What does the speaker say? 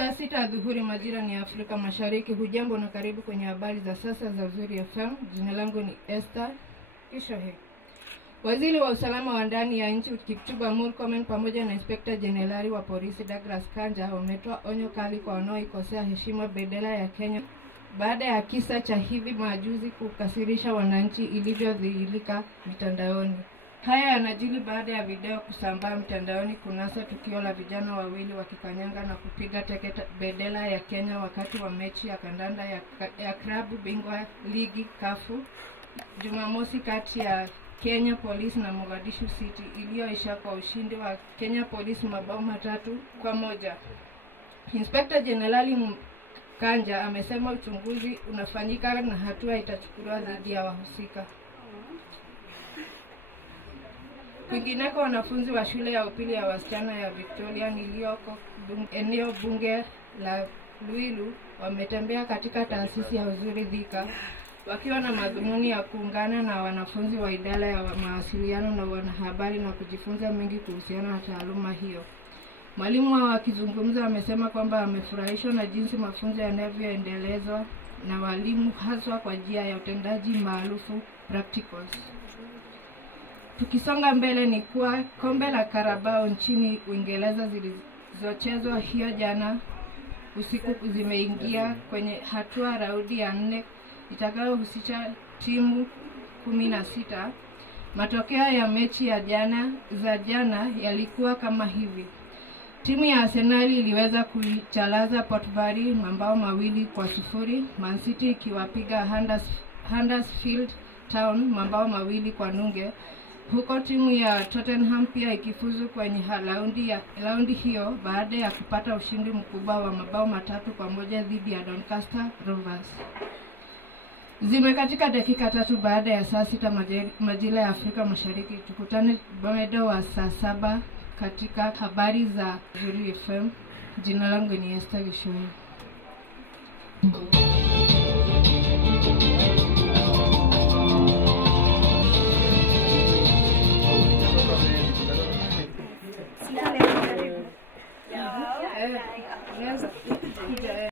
Saa 6 adhuhuri majira ni Afrika Mashariki. Hujambo na karibu kwenye habari za sasa za Uzuri FM. Jina langu ni Esther Kishohe. Waziri wa usalama wa ndani ya nchi Kipchumba Murkomen pamoja na Inspector General wa polisi Douglas Kanja wametoa onyo kali kwa wanaoikosea heshima bendera ya Kenya baada ya kisa cha hivi majuzi kukasirisha wananchi ilivyodhihirika mitandaoni. Haya yanajiri baada ya video kusambaa mtandaoni kunasa tukio la vijana wawili wakikanyanga na kupiga teke bendera ya Kenya wakati wa mechi ya kandanda ya klabu bingwa ligi kafu Jumamosi kati ya Kenya Police na Mogadishu City iliyoisha kwa ushindi wa Kenya Police mabao 3-1. Inspector General Kanja amesema uchunguzi unafanyika na hatua itachukuliwa dhidi ya wahusika. Kwingineko, wanafunzi wa shule ya upili ya wasichana ya Victoria iliyoko eneo bunge la Luilu wametembea katika taasisi ya Uzuri Thika wakiwa na madhumuni ya kuungana na wanafunzi wa idara ya mawasiliano na wanahabari na kujifunza mengi kuhusiana na taaluma hiyo. Mwalimu wao akizungumza amesema kwamba amefurahishwa na jinsi mafunzo yanavyoendelezwa na walimu haswa kwa njia ya utendaji maarufu practicals. Tukisonga mbele ni kuwa kombe la Carabao nchini Uingereza zilizochezwa hiyo jana usiku zimeingia kwenye hatua raundi ya 4 itakayohusisha timu 16. Matokeo ya mechi ya jana yalikuwa kama hivi. Timu ya Arsenal iliweza kuicharaza Port Vale mabao 2-0, Man City ikiwapiga Huddersfield Town mabao 2-0, huko timu ya Tottenham pia ikifuzu kwenye raundi hiyo baada ya kupata ushindi mkubwa wa mabao 3-1 dhidi ya Doncaster Rovers. Zimekatika dakika 3 baada ya saa 6 majira ya Afrika Mashariki. Tukutane mwendo wa saa 7 katika habari za Uzuri FM. Jina langu ni Esther Kishohe.